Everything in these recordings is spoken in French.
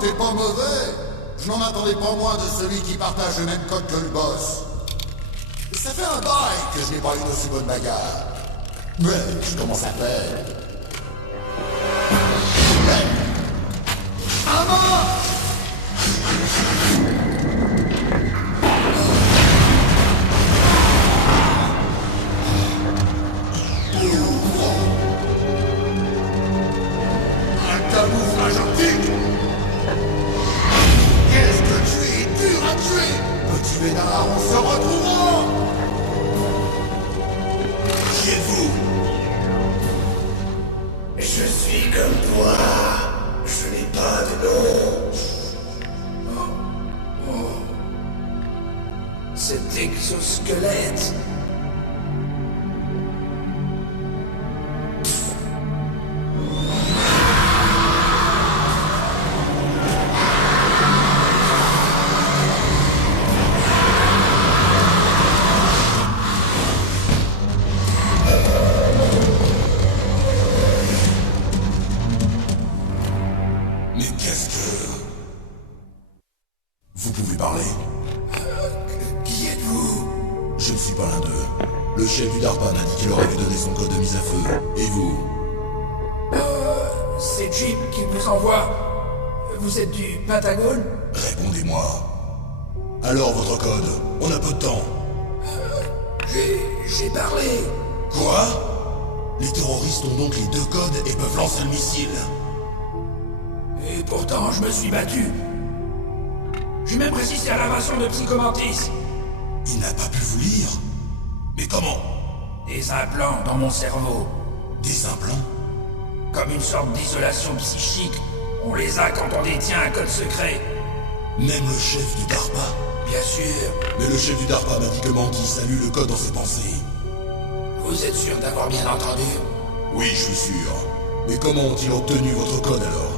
t'es pas mauvais. Je n'en attendais pas moins de celui qui partage le même code que le boss. Ça fait un bail que je n'ai pas eu d'aussi bonne bagarre. Mais je commence à faire. Hey! À mort! Un camouflage optique! Qu'est-ce que tu es dur à tuer! Petit Bénard, on se retrouvera! Qui êtes-vous? Je suis comme toi. Je n'ai pas de nom. Cet exosquelette. Mais qu'est-ce que... Vous pouvez parler? Qui êtes-vous? Je ne suis pas l'un d'eux. Le chef du DARPA m'a dit qu'il aurait donné son code de mise à feu. Et vous? C'est Jim qui vous envoie. Vous êtes du Pentagone? Répondez-moi. Alors votre code? On a peu de temps. J'ai parlé. Quoi? Les terroristes ont donc les deux codes et peuvent lancer le missile. Et pourtant, je me suis battu. J'ai même résisté à l'invasion de Psychomantis. Il n'a pas pu vous lire? Mais comment? Des implants dans mon cerveau. Des implants? Comme une sorte d'isolation psychique. On les a quand on détient un code secret. Même le chef du DARPA? Bien sûr. Mais le chef du DARPA m'a dit que Mantis a lu le code dans ses pensées. Vous êtes sûr d'avoir bien entendu? Oui, je suis sûr. Mais comment ont-ils obtenu votre code alors?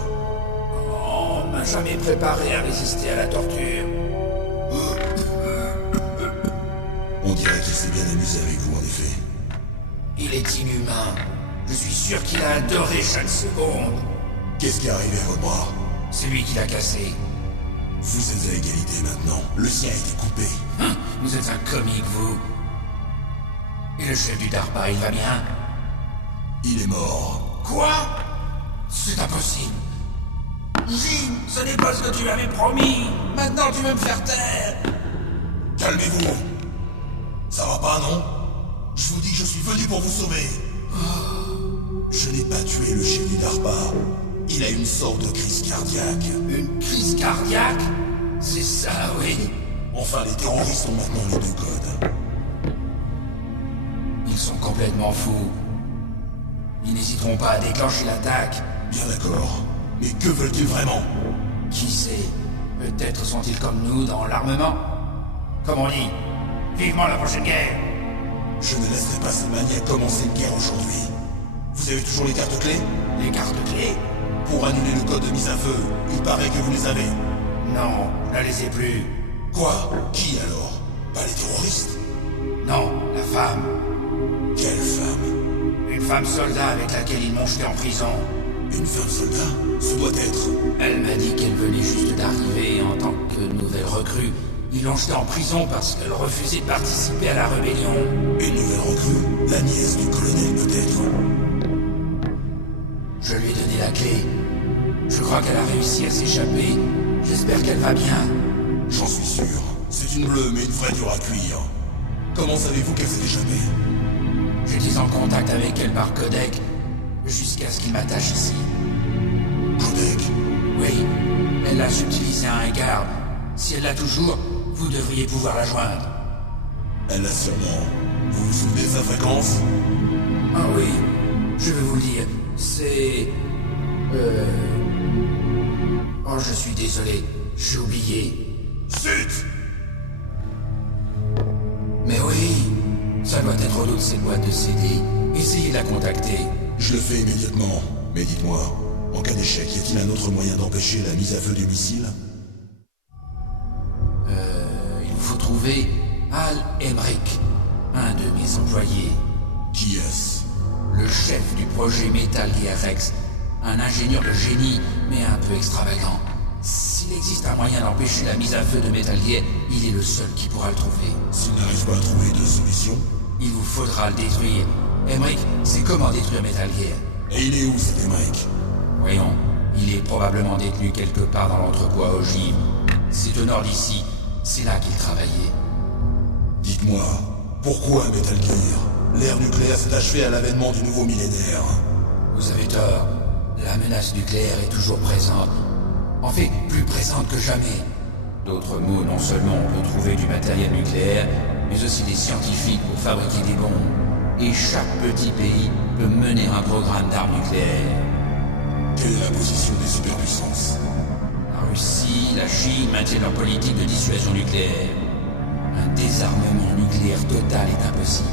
On m'a jamais préparé à résister à la torture. On dirait qu'il s'est bien amusé avec vous, en effet. Il est inhumain. Je suis sûr qu'il a adoré chaque seconde. Qu'est-ce qui est arrivé à votre bras? C'est lui qui l'a cassé. Vous êtes à égalité maintenant. Le sien a été coupé. Vous êtes un comique, vous. Et le chef du DARPA, il va bien? Il est mort. Quoi? C'est impossible. Jim, ce n'est pas ce que tu m'avais promis. Maintenant, tu veux me faire taire. Calmez-vous. Ça va pas, non? Je vous dis que je suis venu pour vous sauver. Je n'ai pas tué le chef du DARPA. Il a une sorte de crise cardiaque. Une crise cardiaque? C'est ça, oui. Enfin, les terroristes ont maintenant les deux codes. Ils sont complètement fous. Ils n'hésiteront pas à déclencher l'attaque. Bien d'accord. Mais que veulent-ils vraiment? Qui sait? Peut-être sont-ils comme nous dans l'armement? Comme on dit, vivement la prochaine guerre. Je ne laisserai pas cette manière commencer une guerre aujourd'hui. Vous avez toujours les cartes clés? Les cartes clés? Pour annuler le code de mise à feu, il paraît que vous les avez. Non, je ne les ai plus. Quoi? Qui alors? Pas les terroristes? Non, la femme. Quelle femme? Une femme soldat avec laquelle ils m'ont jeté en prison. Une femme soldat? Ce doit être... Elle m'a dit qu'elle venait juste d'arriver en tant que nouvelle recrue. Ils l'ont jetée en prison parce qu'elle refusait de participer à la rébellion. Une nouvelle recrue? La nièce du colonel peut-être? Je lui ai donné la clé. Je crois qu'elle a réussi à s'échapper. J'espère qu'elle va bien. J'en suis sûr. C'est une bleue, mais une vraie dure à cuire. Comment savez-vous qu'elle s'est échappée? J'étais en contact avec elle par codec, jusqu'à ce qu'il m'attache ici. Codec? Oui, elle l'a subtilisé à un garde. Si elle l'a toujours, vous devriez pouvoir la joindre. Elle l'a sûrement. Vous vous souvenez de sa fréquence? Ah oui, je vais vous le dire. C'est... Oh, je suis désolé. J'ai oublié. Zut! Mais oui, ça doit être au dos de cette boîte de CD. Essayez de la contacter. Je le fais immédiatement. Mais dites-moi, en cas d'échec, y a-t-il un autre moyen d'empêcher la mise à feu du missile? Il faut trouver Al Emmerich, un de mes employés. Qui est-ce? Le chef du projet Metal Gear Rex. Un ingénieur de génie, mais un peu extravagant. S'il existe un moyen d'empêcher la mise à feu de Metal Gear, il est le seul qui pourra le trouver. S'il n'arrive pas à trouver de solution, Il vous faudra le détruire. Emmerich, c'est comment détruire Metal Gear? et il est où cet Emmerich? Voyons, il est probablement détenu quelque part dans l'entrepôt à ogive. C'est au nord d'ici, c'est là qu'il travaillait. Dites-moi, pourquoi Metal Gear? L'ère nucléaire s'est achevée à l'avènement du nouveau millénaire. Vous avez tort, la menace nucléaire est toujours présente. En fait, plus présente que jamais. D'autres mots, non seulement on peut trouver du matériel nucléaire, mais aussi des scientifiques pour fabriquer des bombes. Et chaque petit pays peut mener un programme d'armes nucléaires. Quelle est la position des superpuissances? La Russie, la Chine maintiennent leur politique de dissuasion nucléaire. Un désarmement nucléaire total est impossible.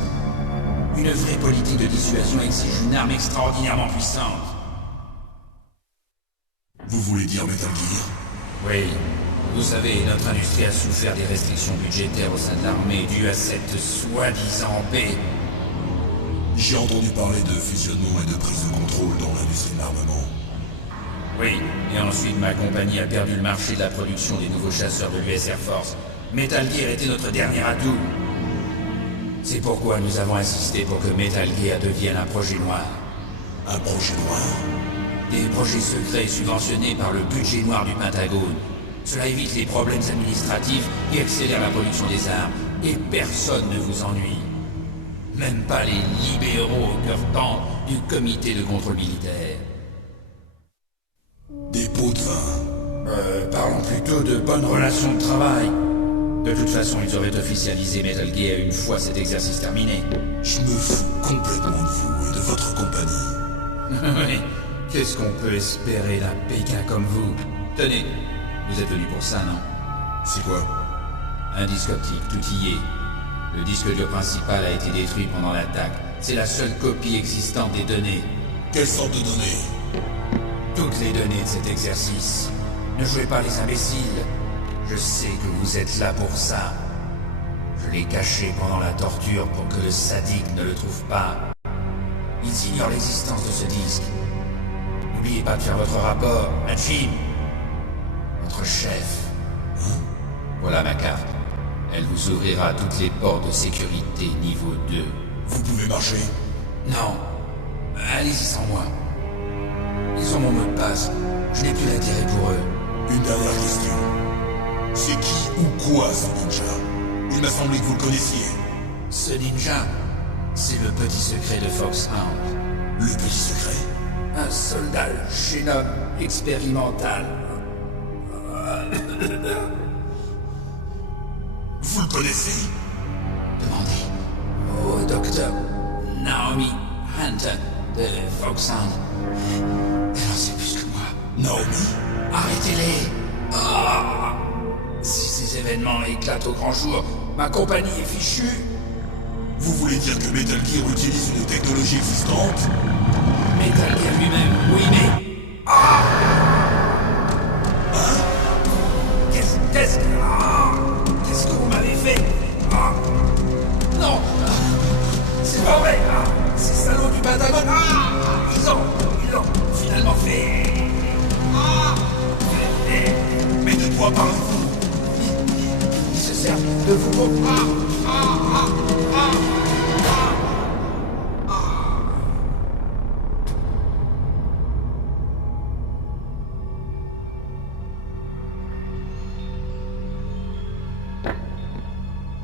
Une vraie politique de dissuasion exige une arme extraordinairement puissante. Vous voulez dire Metal Gear? Oui. Vous savez, notre industrie a souffert des restrictions budgétaires au sein de l'armée dues à cette soi-disant paix. J'ai entendu parler de fusionnement et de prise de contrôle dans l'industrie de l'armement. Oui, et ensuite ma compagnie a perdu le marché de la production des nouveaux chasseurs de l'US Air Force. Metal Gear était notre dernier atout. C'est pourquoi nous avons insisté pour que Metal Gear devienne un projet noir. Un projet noir? Des projets secrets subventionnés par le budget noir du Pentagone. Cela évite les problèmes administratifs et accélère la production des armes. Et personne ne vous ennuie. Même pas les libéraux au cœur tendre du comité de contrôle militaire. Des pots de vin. Parlons plutôt de bonnes relations de travail. De toute façon, ils auraient officialisé Metal Gear une fois cet exercice terminé. Je me fous complètement de vous et de votre compagnie. Oui, qu'est-ce qu'on peut espérer d'un Pékin comme vous? Tenez, vous êtes venu pour ça, non? C'est quoi? Un disque optique, tout y est. Le disque dur principal a été détruit pendant l'attaque. C'est la seule copie existante des données. Quelle sorte de données? Toutes les données de cet exercice. Ne jouez pas les imbéciles. Je sais que vous êtes là pour ça. Je l'ai caché pendant la torture pour que le sadique ne le trouve pas. Ils ignorent l'existence de ce disque. N'oubliez pas de faire votre rapport, Machine. Votre chef. Voilà ma carte. Elle vous ouvrira toutes les portes de sécurité niveau 2. Vous pouvez marcher? Non. Allez-y sans moi. Ils ont mon mot de passe. Je n'ai plus d'intérêt pour eux. Une dernière question. C'est qui ou quoi ce ninja? Il m'a semblé que vous le connaissiez. Ce ninja, c'est le petit secret de Foxhound. Le petit secret? Un soldat génome expérimental. Vous le connaissez? Demandez au docteur Naomi Hunter de Foxhound. Elle en sait plus que moi. Naomi? Arrêtez-les! Ah! Si ces événements éclatent au grand jour, ma compagnie est fichue. Vous voulez dire que Metal Gear utilise une technologie existante? Metal Gear lui-même, oui, mais... Ah! Hein? Qu'est-ce que vous m'avez fait? Ah! Non! Ah! C'est pas vrai! Ah! Ces salauds du Pentagone! Ah! Ils ont finalement fait... Ah! Mais de quoi parlez-vous? Ils se servent de vous pour...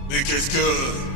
Mais qu'est-ce que...